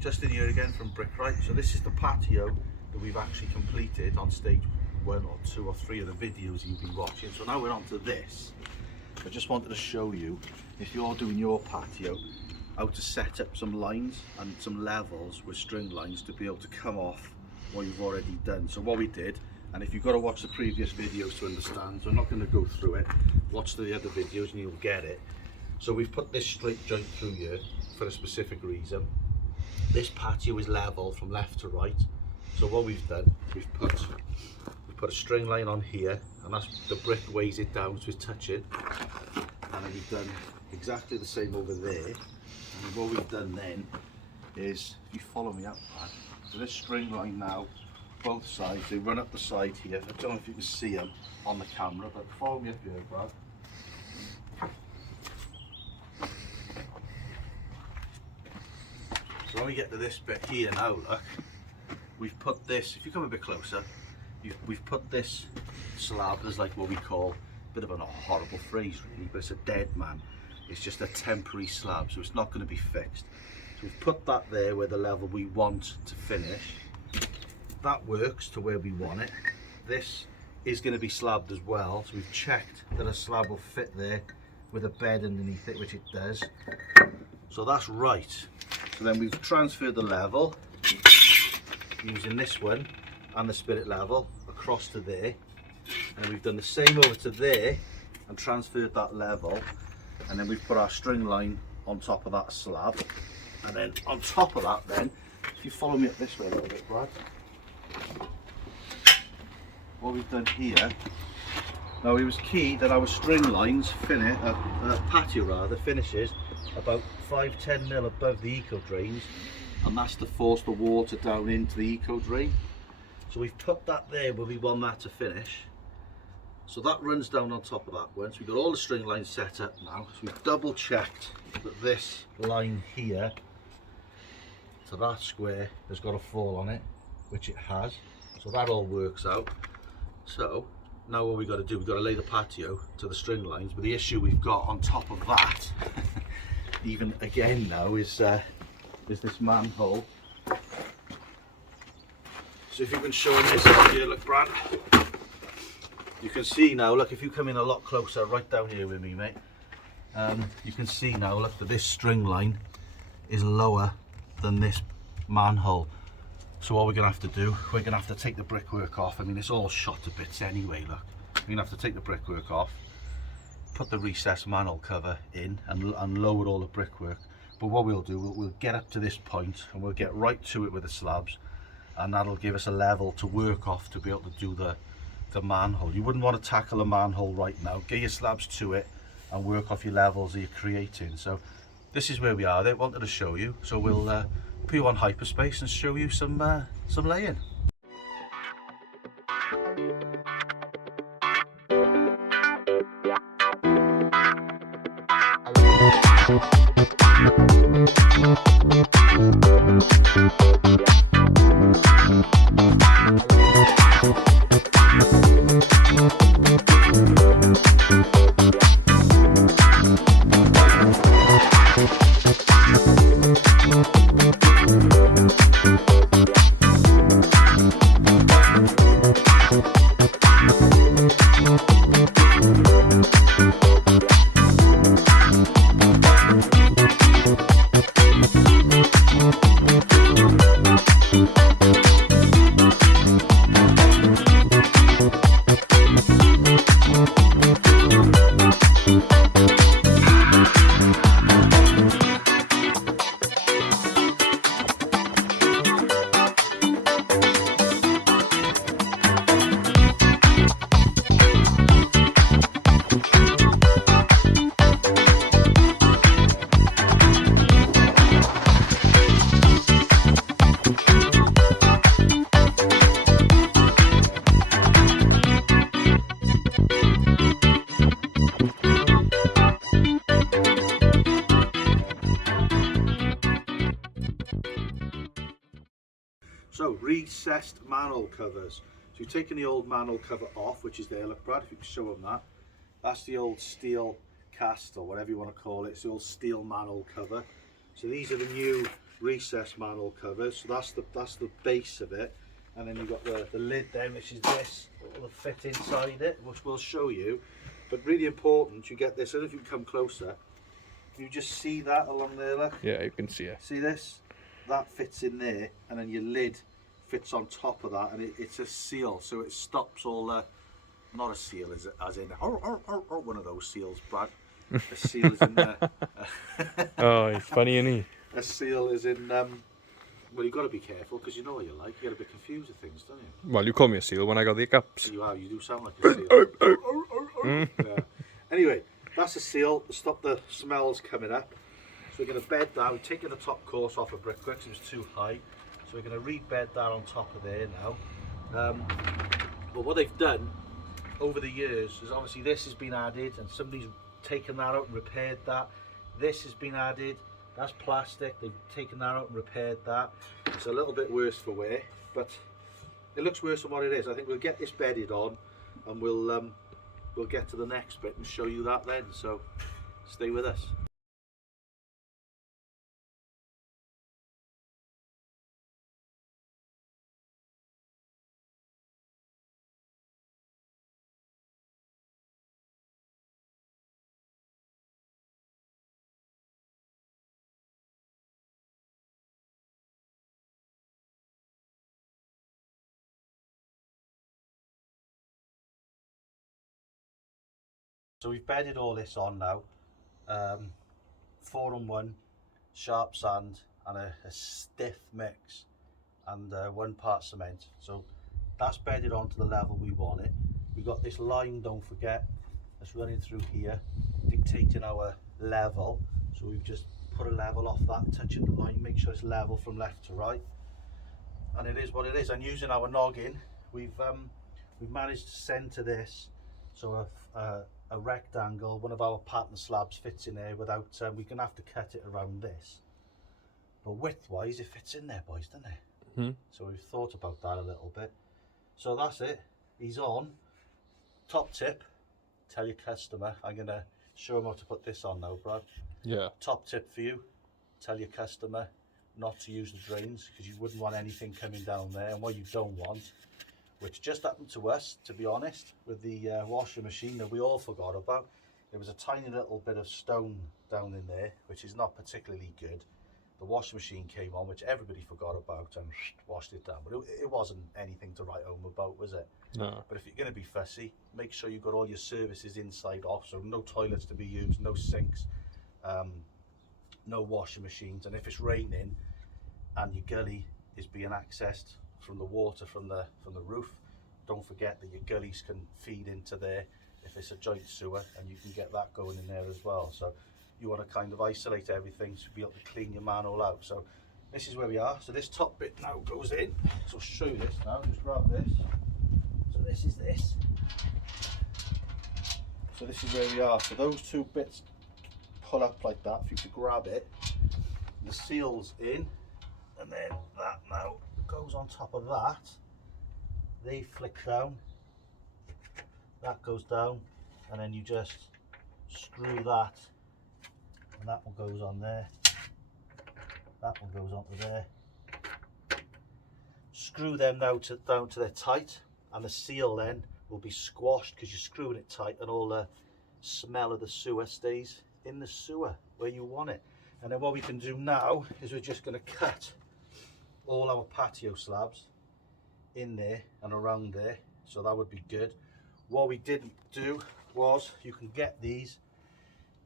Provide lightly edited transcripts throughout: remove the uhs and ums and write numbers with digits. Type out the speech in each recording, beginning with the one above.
Justin here again from Brick-Right. So this is the patio that we've actually completed on stage 1 or 2 or 3 of the videos you've been watching. So now we're on to this. I just wanted to show you, if you're doing your patio, how to set up some lines and some levels with string lines to be able to come off what you've already done. So what we did, and if you've got to watch the previous videos to understand, so I'm not going to go through it, watch the other videos and you'll get it. So we've put this straight joint through here for a specific reason. This patio is level from left to right. So what we've done, we've put a string line on here, and that's the brick weighs it down so it's touching. And then we've done exactly the same over there. And what we've done then is, if you follow me up, Brad, so this string line now, both sides, they run up the side here. I don't know if you can see them on the camera, but follow me up here, Brad. So when we get to this bit here now, look, we've put this, if you come a bit closer, we've put this slab as like what we call, a bit of a horrible phrase really, but it's a dead man. It's just a temporary slab, so it's not going to be fixed. So we've put that there where the level we want to finish. That works to where we want it. This is going to be slabbed as well, so we've checked that a slab will fit there with a bed underneath it, which it does. So that's right. So then we've transferred the level using this one and the spirit level across to there, and we've done the same over to there and transferred that level, and then we've put our string line on top of that slab, and then on top of that, then if you follow me up this way a little bit, Brad, what we've done here now, it was key that our string lines patio finishes about 5-10 mil above the eco drains, and that's to force the water down into the eco drain. So we've put that there where we want that to finish. So that runs down on top of that one. So we've got all the string lines set up now. So we've double checked that this line here to that square has got a fall on it, which it has. So that all works out. So now what we've got to do, we've got to lay the patio to the string lines, but the issue we've got on top of that, even again now, is this manhole. So if you can show this out here, look Brad, you can see now, look, if you come in a lot closer, right down here with me, mate, you can see now, look, that this string line is lower than this manhole. So what we're going to have to do, we're going to have to take the brickwork off. I mean, it's all shot to bits anyway, look. We're going to have to take the brickwork off, put the recessed manhole cover in and lower all the brickwork. But what we'll do, we'll get up to this point and we'll get right to it with the slabs, and that'll give us a level to work off to be able to do the manhole. You wouldn't want to tackle a manhole right now. Get your slabs to it and work off your levels that you're creating. So this is where we are. I wanted to show you. So we'll put you on hyperspace and show you some laying. So recessed manhole covers. So you've taken the old manhole cover off, which is there, look Brad, if you can show them that. That's the old steel cast or whatever you want to call it. It's the old steel manhole cover. So these are the new recessed manhole covers. So that's the base of it, and then you've got the lid then, which is this, will fit inside it, which we'll show you. But really important, you get this. I don't know if you can come closer. You just see that along there, look. Yeah, you can see it. See this? That fits in there, and then your lid fits on top of that, and it's a seal, so it stops all the, not a seal as in one of those seals, Brad. A seal is in there. Oh, he's funny, isn't he? A seal is in, well, you've got to be careful, because you know what you're like. You get a bit confused with things, don't you? Well, you call me a seal when I got the hiccups. You are, you do sound like a seal. Yeah. Anyway, that's a seal to stop the smells coming up. So we're going to bed that. We're taking the top course off of brickwork because it was too high. So we're going to rebed that on top of there now. But what they've done over the years is obviously this has been added, and somebody's taken that out and repaired that. This has been added. That's plastic. They've taken that out and repaired that. It's a little bit worse for wear, but it looks worse than what it is. I think we'll get this bedded on, and we'll get to the next bit and show you that then. So stay with us. So we've bedded all this on now. 4-on-1 sharp sand and a stiff mix, and 1 part cement. So that's bedded onto the level we want it. We've got this line, don't forget, that's running through here, dictating our level. So we've just put a level off that, touching the line, make sure it's level from left to right. And it is what it is. And using our noggin, we've managed to centre this so a rectangle, one of our pattern slabs fits in there without, we're going to have to cut it around this. But width-wise, it fits in there, boys, doesn't it? Mm-hmm. So we've thought about that a little bit. So that's it. He's on. Top tip, tell your customer, I'm going to show him how to put this on now, Brad. Yeah. Top tip for you, tell your customer not to use the drains, because you wouldn't want anything coming down there. And what you don't want, which just happened to us, to be honest, with the washing machine that we all forgot about. There was a tiny little bit of stone down in there, which is not particularly good. The washing machine came on, which everybody forgot about, and washed it down. But it wasn't anything to write home about, was it? No. But if you're going to be fussy, make sure you've got all your services inside off, so no toilets to be used, no sinks, no washing machines. And if it's raining and your gully is being accessed from the water from the roof, don't forget that your gullies can feed into there if it's a joint sewer, and you can get that going in there as well. So you want to kind of isolate everything to be able to clean your manhole out. So this is where we are. So this top bit now goes in. So I'll show you this now. Just grab this. So this is this. So this is where we are. So those 2 bits pull up like that. If you could grab it, the seal's in, and then that now goes on top of that. They flick down, that goes down, and then you just screw that, and that one goes on there, that one goes onto there. Screw them now down to their tight, and the seal then will be squashed because you're screwing it tight, and all the smell of the sewer stays in the sewer where you want it. And then what we can do now is we're just going to cut all our patio slabs in there and around there, so that would be good. What we didn't do was, you can get these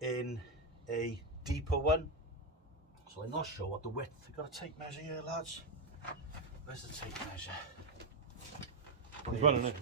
in a deeper one, so I'm not sure what the width. I've got a tape measure here, lads. Where's the tape measure? There's one in it.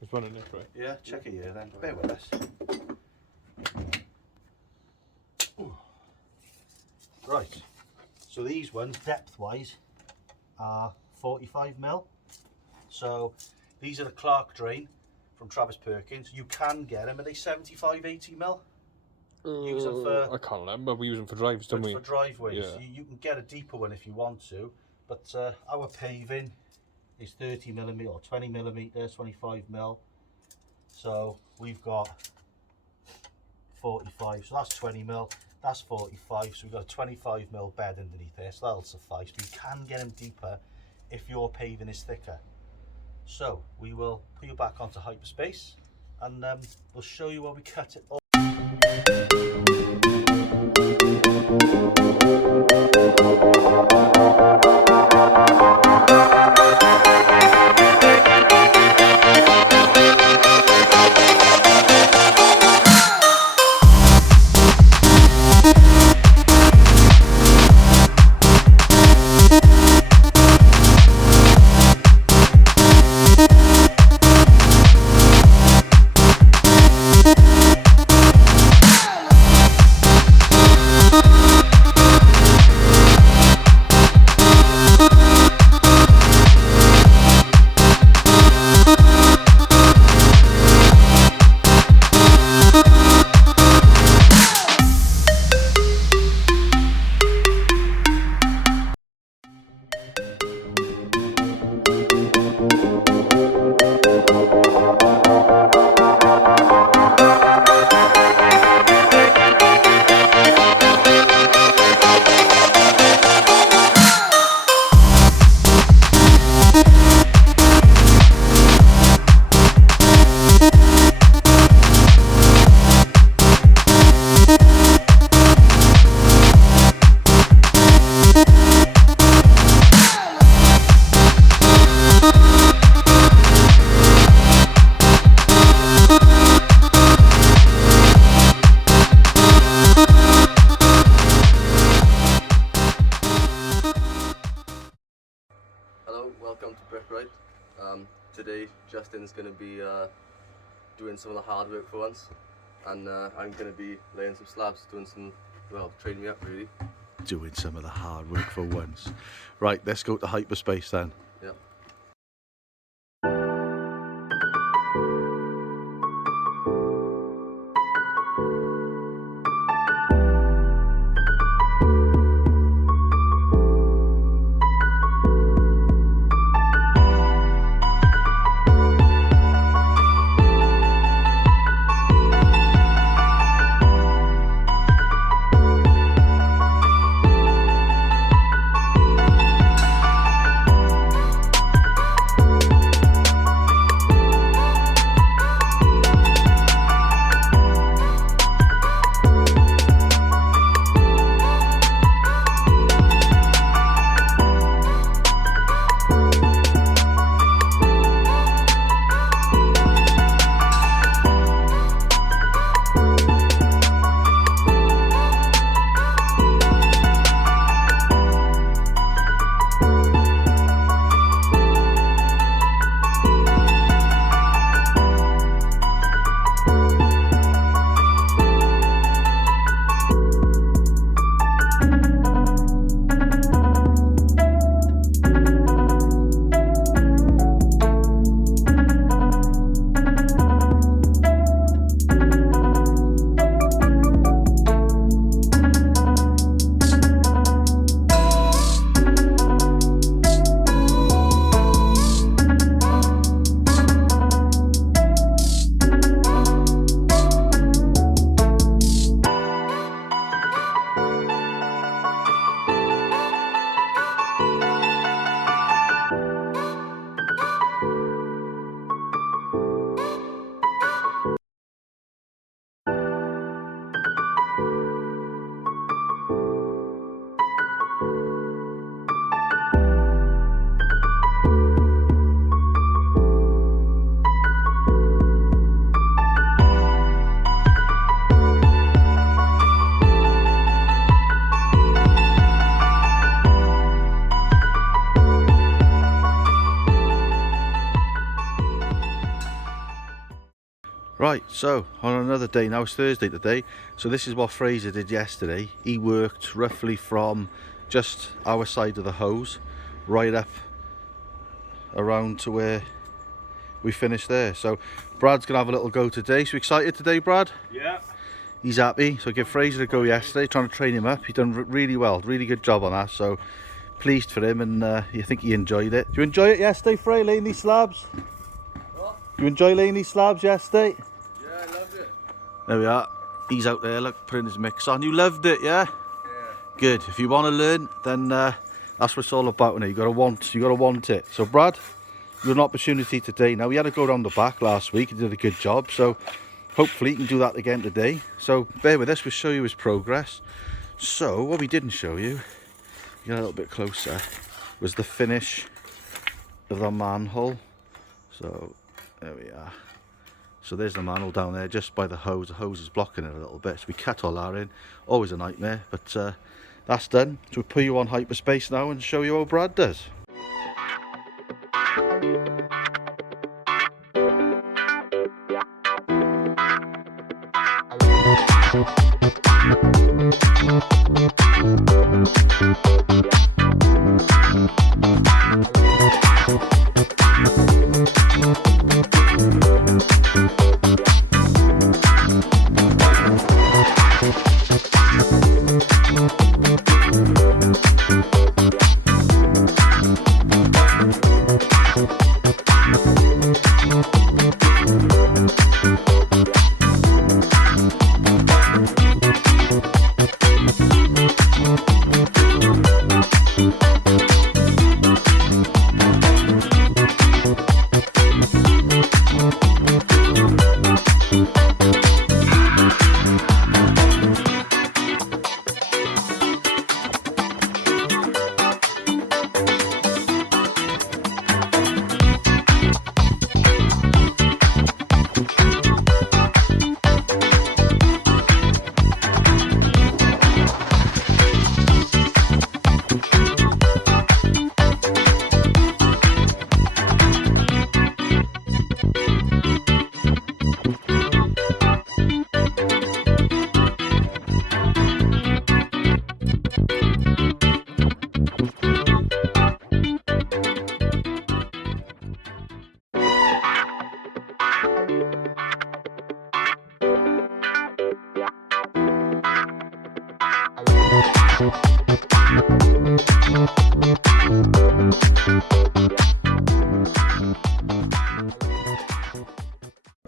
There's one in it, right? Yeah, check it here then. Bear with us. Ooh. Right, so these ones, depth-wise, are 45mm. So these are the Clark drain from Travis Perkins. You can get them. Are they 75, 80mm? Use them for, I can't remember. We use them for drives, don't we? For driveways. Yeah. You can get a deeper one if you want to, but our paving is 30mm or 20mm, 25mm. So we've got 45, so that's 20mm. That's 45, so we've got a 25mm bed underneath there, so that'll suffice. We can get them deeper if your paving is thicker. So we will put you back onto hyperspace, and we'll show you where we cut it off. Hello, welcome to Brickwright. Today Justin's going to be doing some of the hard work for once, and I'm going to be laying some slabs, doing some, well, training me up really. Doing some of the hard work for once. Right, let's go to hyperspace then. Yeah. Right, so on another day, now it's Thursday today, so this is what Frazer did yesterday. He worked roughly from just our side of the hose right up around to where we finished there. So Brad's gonna have a little go today. So excited today, Brad? Yeah. He's happy. So give Frazer a go yesterday, trying to train him up. He's done really well, really good job on that. So pleased for him, and you think he enjoyed it. Did you enjoy it yesterday, Frey, laying these slabs? What? You enjoy laying these slabs yesterday? Yeah, I loved it. There we are. He's out there, look, putting his mix on. You loved it, yeah? Yeah. Good. If you want to learn, then that's what it's all about. Now you got to want it. So Brad, you have an opportunity today. Now we had to go around the back last week. He did a good job. So hopefully he can do that again today. So bear with us. We'll show you his progress. So what we didn't show you, get a little bit closer, was the finish of the manhole. So there we are. So there's the manhole down there just by the hose. The hose is blocking it a little bit. So we cut all that in. Always a nightmare, but that's done. So we'll put you on hyperspace now and show you how Brad does.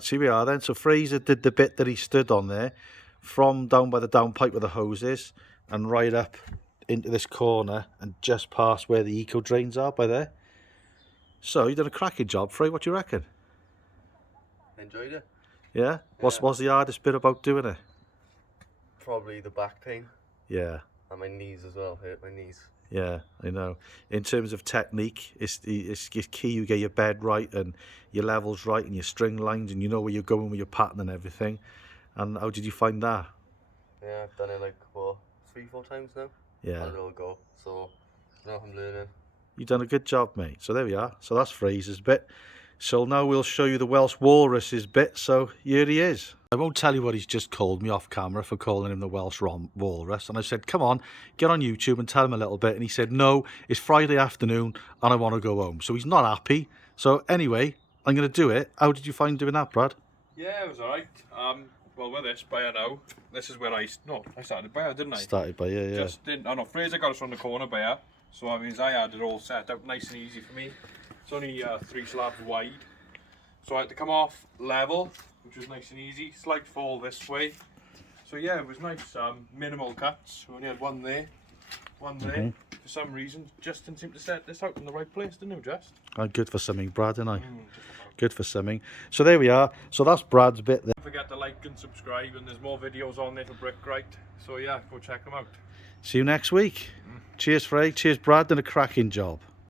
See we are then. So Frazer did the bit that he stood on there from down by the downpipe where the hose is and right up into this corner and just past where the eco drains are by there. So you done a cracking job, Frazer. What do you reckon? Enjoyed it. Yeah? What's the hardest bit about doing it? Probably the back pain Yeah. and my knees as well. Hurt my knees. Yeah, I know. In terms of technique, it's key you get your bed right and your levels right and your string lines and you know where you're going with your pattern and everything. And how did you find that? Yeah, I've done it like, what, 3-4 times now? Yeah. I'll all go. So now I'm learning. You've done a good job, mate. So there we are. So that's Frazer's bit. So now we'll show you the Welsh Walrus's bit. So here he is. I won't tell you what he's just called me off camera for calling him the Welsh Walrus. And I said, come on, get on YouTube and tell him a little bit. And he said, no, it's Friday afternoon and I want to go home. So he's not happy. So anyway, I'm going to do it. How did you find doing that, Brad? Yeah, it was alright. Well, with this by now, this is where I started by, didn't I? Started by, yeah. Just didn't. I know Frazer got us from the corner by here, so I mean I had it all set out nice and easy for me. It's only 3 slabs wide, so I had to come off level, which was nice and easy. Slight fall this way, so yeah, it was nice. Minimal cuts. We only had one there, one there. For some reason, Justin seemed to set this out in the right place, didn't you, Just? Good for something, Brad, didn't I? Good for something. So there we are. So that's Brad's bit there. Don't forget to like and subscribe, and there's more videos on there for Brickwright. So yeah, go check them out. See you next week. Cheers, Frey. Cheers, Brad. Done a cracking job.